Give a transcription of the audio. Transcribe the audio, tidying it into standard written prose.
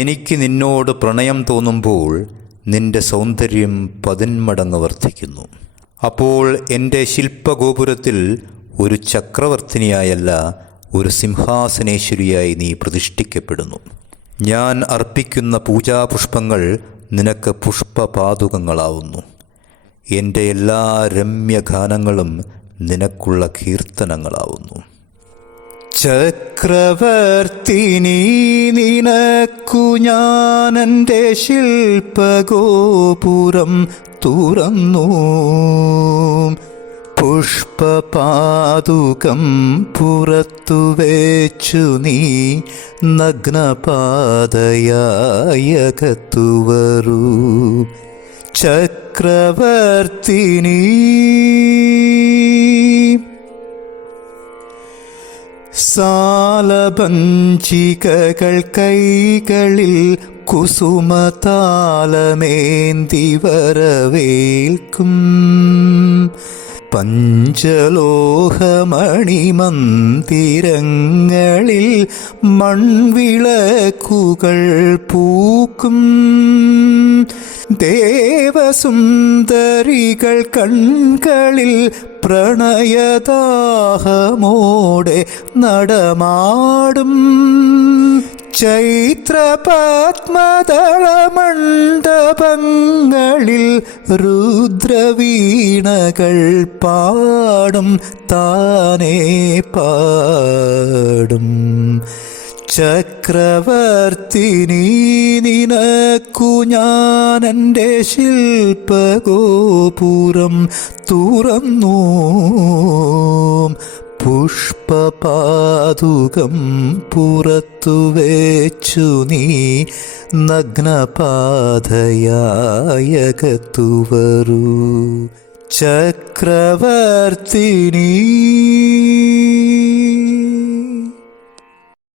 എനിക്ക് നിന്നോട് പ്രണയം തോന്നുമ്പോൾ നിന്റെ സൗന്ദര്യം 10 മടങ്ങ് വർദ്ധിക്കുന്നു. അപ്പോൾ എൻ്റെ ശില്പഗോപുരത്തിൽ ഒരു ചക്രവർത്തിനിയായല്ല, ഒരു സിംഹാസനേശ്വരിയായി നീ പ്രതിഷ്ഠിക്കപ്പെടുന്നു. ഞാൻ അർപ്പിക്കുന്ന പൂജാപുഷ്പങ്ങൾ നിനക്ക് പുഷ്പപാദുകങ്ങളാവുന്നു. എൻ്റെ എല്ലാ രമ്യഗാനങ്ങളും നിനക്കുള്ള കീർത്തനങ്ങളാവുന്നു. ചക്രവർത്തിനി നിനക്കു ഞാനെൻ്റെ ശില്പഗോപുരം തുറന്നു. പുഷ്പപാദുകം പുറത്തു വെച്ചു നീ നഗ്നപാതയായകത്തു വരൂ. ചക്രവർത്തിനി സാലഭഞ്ചികകൾ കൈകളിൽ കുസുമതാലമേന്തി വരവേൽക്കും. പഞ്ചലോഹമണിമന്ദിരങ്ങളിൽ മൺവിളക്കുകൾ പൂക്കും. ദേവസുന്ദരികൾ കൺകളിൽ പ്രണയദാഹമോടെ നടമാടും. ചൈത്രപത്മദളമണ്ഡപങ്ങളിൽ രുദ്രവീണകൾ പാടും, താനേ പാടും. ചക്രവർത്തിനി നിനക്കു ഞാനെൻ്റെ ശില്പഗോപുരം തുറന്നു. പുഷ്പപാദുകം പുറത്തു വെച്ചു നീ നഗ്നപാതയായകത്തു വരൂ. ചക്രവർത്തിനി